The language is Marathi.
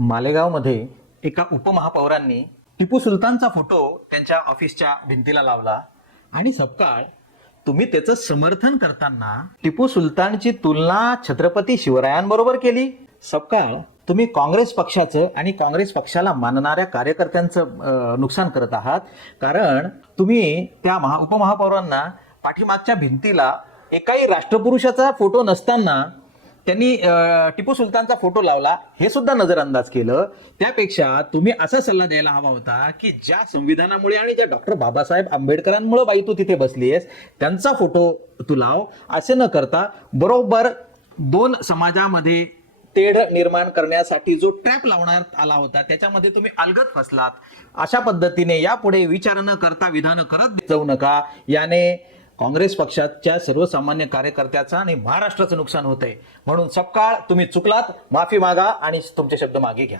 मालेगावमध्ये एका उपमहापौरांनी टिपू सुलतानचा फोटो त्यांच्या ऑफिसच्या भिंतीला लावला आणि सपकाळ तुम्ही त्याचं समर्थन करताना टिपू सुलतानची तुलना छत्रपती शिवरायांबरोबर केली. सपकाळ तुम्ही काँग्रेस पक्षाचं आणि काँग्रेस पक्षाला मानणाऱ्या कार्यकर्त्यांचं नुकसान करत आहात. कारण तुम्ही त्या उपमहापौरांना पाठीमागच्या भिंतीला एकाही राष्ट्रपुरुषाचा फोटो नसताना त्यांनी टिपू सुलतानचा फोटो लावला हे सुद्धा नजरअंदाज केलं. त्यापेक्षा तुम्ही असा सल्ला द्यायला हवा होता की ज्या संविधानामुळे आणि ज्या डॉक्टर बाबासाहेब आंबेडकरांमुळे बाई तू तिथे बसलीयस त्यांचा फोटो तू लाव. असे न करता बरोबर दोन समाजामध्ये तेढ निर्माण करण्यासाठी जो ट्रॅप लावण्यात आला होता त्याच्यामध्ये तुम्ही अलगद फसलात. अशा पद्धतीने यापुढे विचार न करता विधान करत जाऊ नका. याने काँग्रेस पक्षाच्या सर्वसामान्य कार्यकर्त्याचं आणि महाराष्ट्राचं नुकसान होतंय. म्हणून सपकाळ तुम्ही चुकलात, माफी मागा आणि तुमचे शब्द मागे घ्या.